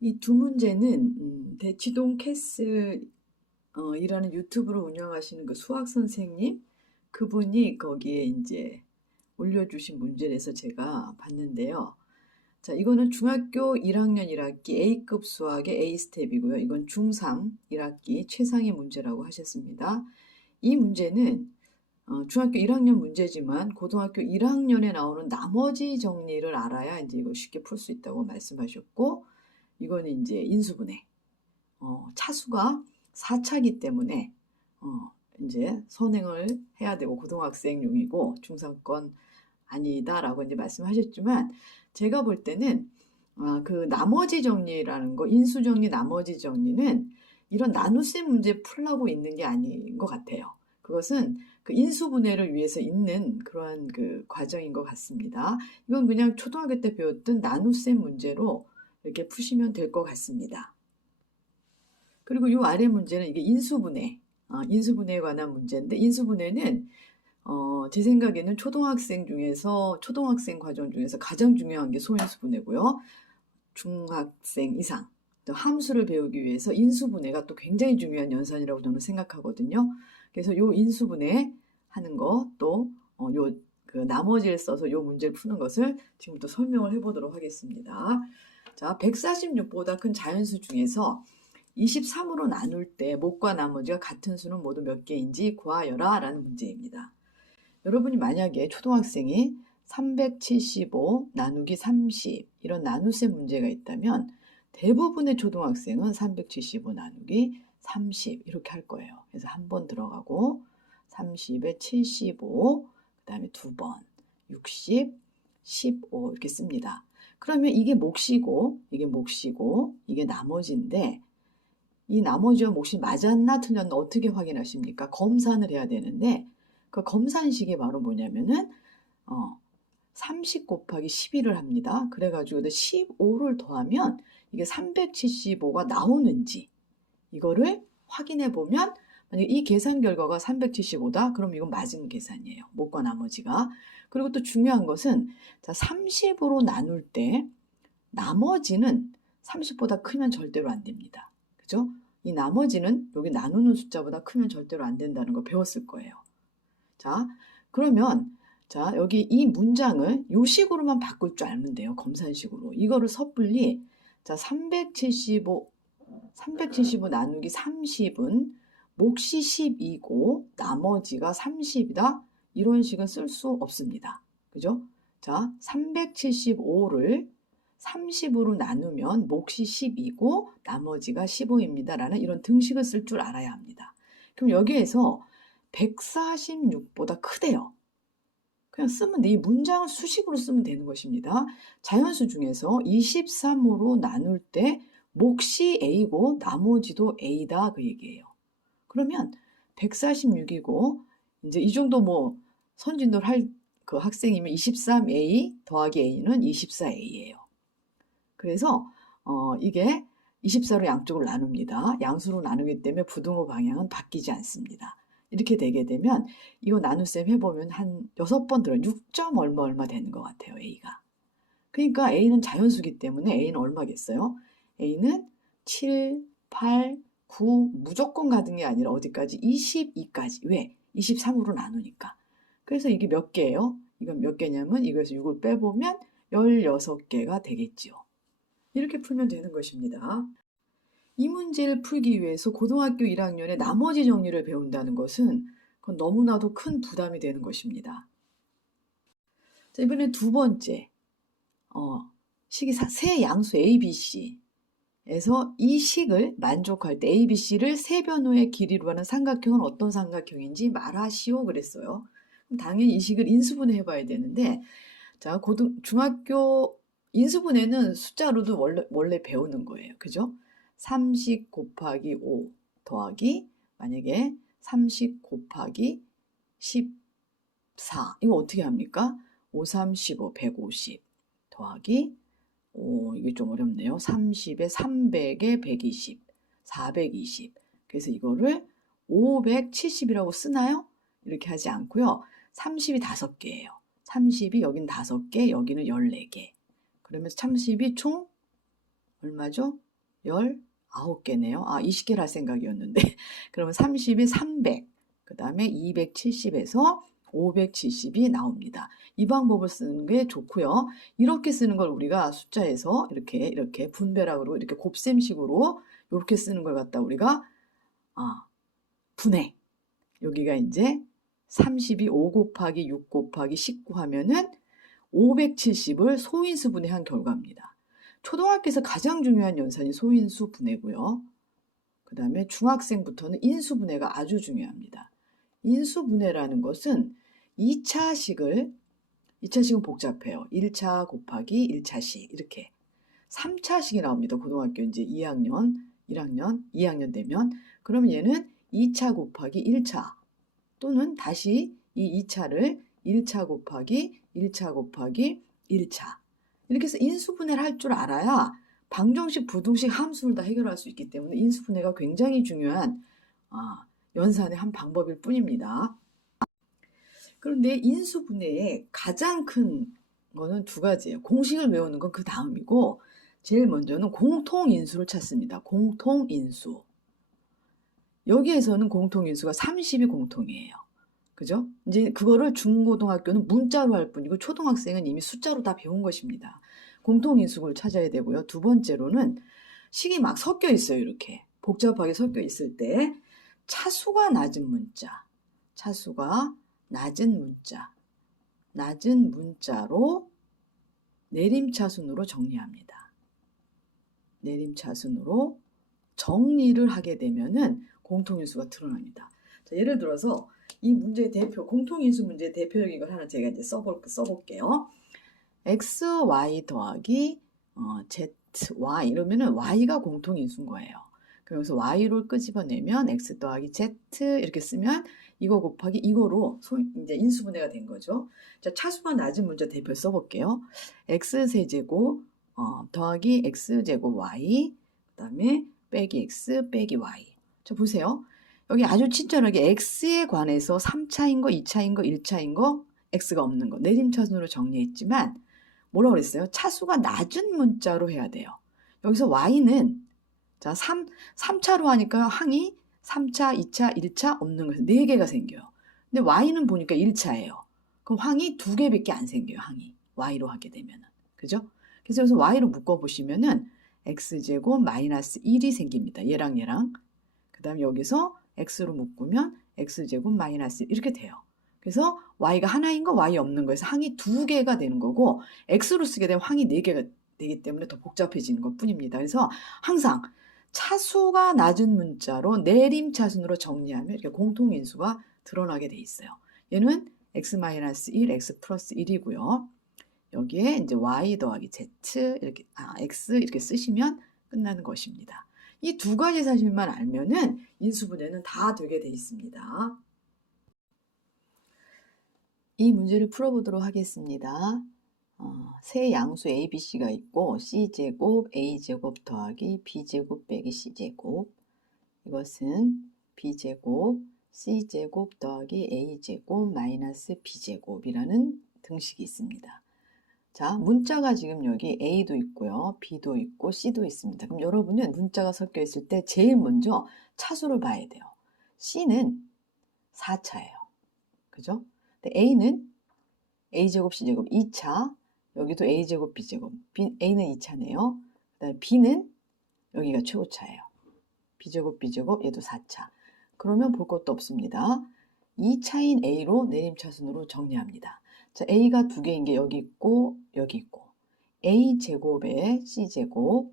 이 두 문제는 대치동 캐스 이라는 유튜브를 운영하시는 그 수학 선생님 그분이 거기에 이제 올려주신 문제라서 제가 봤는데요. 자, 이거는 중학교 1학년 1학기 A급 수학의 A 스텝이고요. 이건 중3 1학기 최상의 문제라고 하셨습니다. 이 문제는 중학교 1학년 문제지만 고등학교 1학년에 나오는 나머지 정리를 알아야 이제 이거 쉽게 풀 수 있다고 말씀하셨고, 이거는 이제 인수분해. 차수가 4차기 때문에 이제 선행을 해야 되고 고등학생용이고 중상권 아니다라고 이제 말씀하셨지만, 제가 볼 때는 그 나머지 정리라는 거, 인수 정리, 나머지 정리는 이런 나눗셈 문제 풀라고 있는 게 아닌 것 같아요. 그것은 그 인수분해를 위해서 있는 그러한 그 과정인 것 같습니다. 이건 그냥 초등학교 때 배웠던 나눗셈 문제로 이렇게 푸시면 될 것 같습니다. 그리고 이 아래 문제는 이게 인수분해, 인수분해에 관한 문제인데, 인수분해는 제 생각에는 초등학생 과정 중에서 가장 중요한 게 소인수분해고요. 중학생 이상, 또 함수를 배우기 위해서 인수분해가 또 굉장히 중요한 연산이라고 저는 생각하거든요. 그래서 요 인수분해 하는 거, 또 그 나머지를 써서 요 문제를 푸는 것을 지금부터 설명을 해보도록 하겠습니다. 자, 146보다 큰 자연수 중에서 23으로 나눌 때 목과 나머지가 같은 수는 모두 몇 개인지 구하여라 라는 문제입니다. 여러분이 만약에 초등학생이 375 나누기 30 이런 나눗셈 문제가 있다면 대부분의 초등학생은 375 나누기 30 이렇게 할 거예요. 그래서 한 번 들어가고 30에 75, 그 다음에 두 번 60, 15 이렇게 씁니다. 그러면 이게 몫이고 이게 나머지인데, 이 나머지와 몫이 맞았나 틀렸나 어떻게 확인하십니까? 검산을 해야 되는데, 그 검산식이 바로 뭐냐면은 30 곱하기 11을 합니다. 그래가지고 15를 더하면 이게 375가 나오는지 이거를 확인해 보면, 만약에 이 계산 결과가 375다 그럼 이건 맞은 계산이에요. 몫과 나머지가. 그리고 또 중요한 것은, 자, 30으로 나눌 때 나머지는 30보다 크면 절대로 안 됩니다. 그죠? 이 나머지는 여기 나누는 숫자보다 크면 절대로 안 된다는 거 배웠을 거예요. 자, 그러면 자, 여기 이 문장을 요 식으로만 바꿀 줄 알면 돼요. 검산식으로. 이거를 섣불리, 자, 375 나누기 30은 몫이 10이고 나머지가 30이다. 이런 식은 쓸 수 없습니다. 그죠? 자, 375를 30으로 나누면 몫이 10이고 나머지가 15입니다. 라는 이런 등식을 쓸 줄 알아야 합니다. 그럼 여기에서 146보다 크대요. 그냥 쓰면 돼. 이 문장을 수식으로 쓰면 되는 것입니다. 자연수 중에서 23으로 나눌 때 몫이 A고 나머지도 A다 그 얘기예요. 그러면 146이고 이제 이 정도 뭐 선진도를 할 그 학생이면 23A 더하기 A는 24A예요. 그래서 이게 24로 양쪽을 나눕니다. 양수로 나누기 때문에 부등호 방향은 바뀌지 않습니다. 이렇게 되게 되면 이거 나눗셈 해보면 한 6번 들어 6점 얼마 되는 것 같아요. A가. 그러니까 A는 자연수기 때문에 A는 얼마겠어요? A는 7, 8, 9 무조건 가는 게 아니라 어디까지? 22까지. 왜? 23으로 나누니까. 그래서 이게 몇 개예요? 이건 몇 개냐면 이거에서 6을 빼보면 16개가 되겠지요. 이렇게 풀면 되는 것입니다. 이 문제를 풀기 위해서 고등학교 1학년에 나머지 정리를 배운다는 것은 그건 너무나도 큰 부담이 되는 것입니다. 자, 이번에 두 번째, 식이 세 양수 A, B, C에서 이 식을 만족할 때 A, B, C를 세 변호의 길이로 하는 삼각형은 어떤 삼각형인지 말하시오 그랬어요. 그럼 당연히 이 식을 인수분해 해봐야 되는데, 자, 중학교 인수분해는 숫자로도 원래 배우는 거예요. 그죠? 30 곱하기 5 더하기 만약에 30 곱하기 14 이거 어떻게 합니까? 5, 3, 15, 150 더하기 이게 좀 어렵네요. 30에 300에 120 420 그래서 이거를 570이라고 쓰나요? 이렇게 하지 않고요. 30이 5개예요. 30이 여긴 5개, 여기는 14개. 그러면서 30이 총 얼마죠? 19개네요. 20개를 할 생각이었는데 그러면 30이 300, 그 다음에 270에서 570이 나옵니다. 이 방법을 쓰는 게 좋고요. 이렇게 쓰는 걸 우리가 숫자에서 이렇게 분배락으로 이렇게 곱셈식으로 이렇게 쓰는 걸 갖다 우리가 분해. 여기가 이제 30이 5 곱하기 6 곱하기 19 하면은 570을 소인수 분해한 결과입니다. 초등학교에서 가장 중요한 연산이 소인수 분해고요. 그 다음에 중학생부터는 인수 분해가 아주 중요합니다. 인수 분해라는 것은 2차식은 복잡해요. 1차 곱하기 1차식 이렇게 3차식이 나옵니다. 고등학교 이제 2학년, 1학년, 2학년 되면 그러면 얘는 2차 곱하기 1차 또는 다시 이 2차를 1차 곱하기 1차 곱하기 1차 이렇게 해서 인수분해를 할 줄 알아야 방정식, 부등식, 함수를 다 해결할 수 있기 때문에 인수분해가 굉장히 중요한 연산의 한 방법일 뿐입니다. 그런데 인수분해의 가장 큰 거는 두 가지예요. 공식을 외우는 건 그 다음이고 제일 먼저는 공통인수를 찾습니다. 공통인수. 여기에서는 공통인수가 30이 공통이에요. 그죠? 이제 그거를 중고등학교는 문자로 할 뿐이고 초등학생은 이미 숫자로 다 배운 것입니다. 공통인수를 찾아야 되고요. 두 번째로는 식이 막 섞여 있어요. 이렇게 복잡하게 섞여 있을 때 차수가 낮은 문자, 낮은 문자로 내림차순으로 정리합니다. 내림차순으로 정리를 하게 되면은 공통인수가 드러납니다. 자, 예를 들어서 이 문제의 대표, 공통인수 문제의 대표적인 걸 하나 제가 이제 써볼게요. xy 더하기 zy 이러면은 y가 공통인수인 거예요. 그래서 y를 끄집어내면 x 더하기 z 이렇게 쓰면 이거 곱하기 이거로 이제 인수분해가 된 거죠. 자, 차수가 낮은 문제 대표 써볼게요. x세제곱 더하기 x제곱 y 그 다음에 빼기 x 빼기 y. 자, 보세요. 여기 아주 친절하게 x에 관해서 3차인 거, 2차인 거, 1차인 거, x가 없는 거 내림차순으로 정리했지만 뭐라고 그랬어요? 차수가 낮은 문자로 해야 돼요. 여기서 y는 자 3차로 하니까 항이 3차, 2차, 1차 없는 거예요. 4개가 생겨요. 근데 y는 보니까 1차예요. 그럼 항이 2개밖에 안 생겨요. 항이 y로 하게 되면은. 그죠? 그래서 여기서 y로 묶어보시면은 x제곱 마이너스 1이 생깁니다. 얘랑 그 다음에 여기서 x로 묶으면 x제곱 마이너스 1 이렇게 돼요. 그래서 y가 하나인 거 y 없는 거에서 항이 2개가 되는 거고 x로 쓰게 되면 항이 4개가 되기 때문에 더 복잡해지는 것 뿐입니다. 그래서 항상 차수가 낮은 문자로 내림차순으로 정리하면 이렇게 공통인수가 드러나게 돼 있어요. 얘는 x-1, x 플러스 1이고요. 여기에 이제 y 더하기 z 이렇게 x 이렇게 쓰시면 끝나는 것입니다. 이 두 가지 사실만 알면은 인수분해는 다 되게 돼 있습니다. 이 문제를 풀어보도록 하겠습니다. 세 양수 a, b, c가 있고 c제곱 a제곱 더하기 b제곱 빼기 c제곱 이것은 b제곱 c제곱 더하기 a제곱 마이너스 b제곱이라는 등식이 있습니다. 자, 문자가 지금 여기 a도 있고요. b도 있고 c도 있습니다. 그럼 여러분은 문자가 섞여 있을 때 제일 먼저 차수를 봐야 돼요. c는 4차예요. 그죠? 근데 a는 a제곱 c제곱 2차 여기도 a제곱 b제곱 a는 2차네요. 그 다음에 b는 여기가 최고차예요. b제곱 b제곱 얘도 4차. 그러면 볼 것도 없습니다. 2차인 a로 내림차순으로 정리합니다. 자, a가 2개인 게 여기 있고 여기 있고 a제곱에 c제곱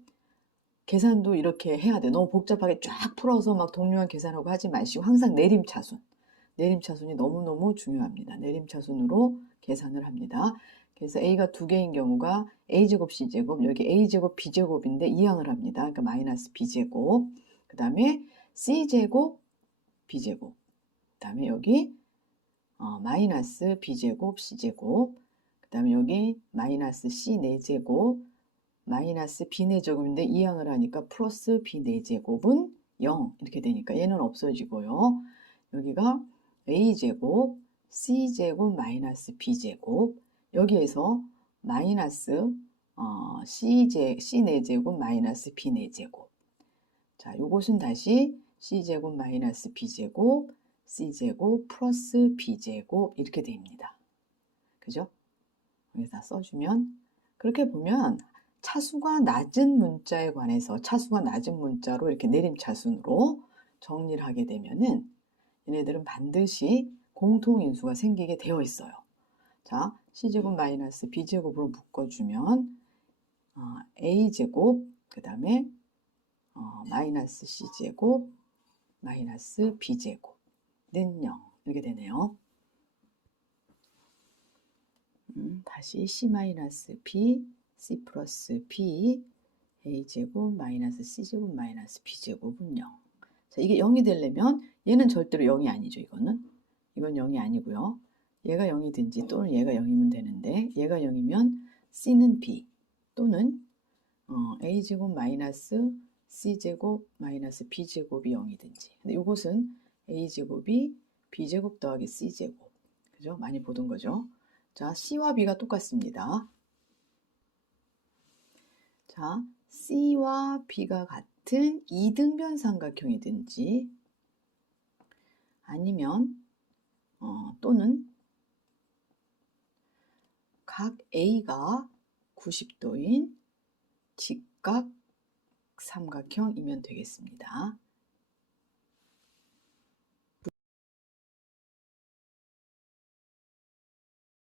계산도 이렇게 해야 돼. 너무 복잡하게 쫙 풀어서 막 동료한 계산하고 하지 마시고 항상 내림차순이 너무너무 중요합니다. 내림차순으로 계산을 합니다. 그래서 a가 2개인 경우가 a제곱 c제곱 여기 a제곱 b제곱인데 이항을 합니다. 그러니까 마이너스 b제곱 그 다음에 c제곱 b제곱 그 다음에 여기 마이너스 b제곱 c제곱 그 다음에 여기 마이너스 c 4제곱 마이너스 b 4제곱인데 이항을 하니까 플러스 b 4제곱은 0 이렇게 되니까 얘는 없어지고요. 여기가 a제곱 c제곱 마이너스 b제곱 여기에서 마이너스 c 4제곱 마이너스 b 4제곱 자, 요것은 다시 c제곱 마이너스 b제곱 c제곱 플러스 b제곱 이렇게 됩니다. 그죠? 여기다 써주면 그렇게 보면 차수가 낮은 문자에 관해서 차수가 낮은 문자로 이렇게 내림차순으로 정리를 하게 되면은 얘네들은 반드시 공통인수가 생기게 되어 있어요. 자, c제곱 마이너스 b제곱으로 묶어주면 a제곱 그 다음에 마이너스 c제곱 마이너스 b제곱는 0 이렇게 되네요. 다시 c 마이너스 b, c 플러스 b, a제곱 마이너스 c제곱 마이너스 b제곱은 0. 자, 이게 0이 되려면 얘는 절대로 0이 아니죠. 이건 0이 아니고요. 얘가 0이든지 또는 얘가 0이면 되는데 얘가 0이면 c는 b 또는 a제곱 마이너스 c제곱 마이너스 b제곱이 0이든지. 근데 이것은 a제곱이 b제곱 더하기 c제곱. 그죠? 많이 보던 거죠. 자, C와 B가 똑같습니다. 자, C와 B가 같은 이등변 삼각형이든지 아니면 또는 각 A가 90도인 직각 삼각형이면 되겠습니다.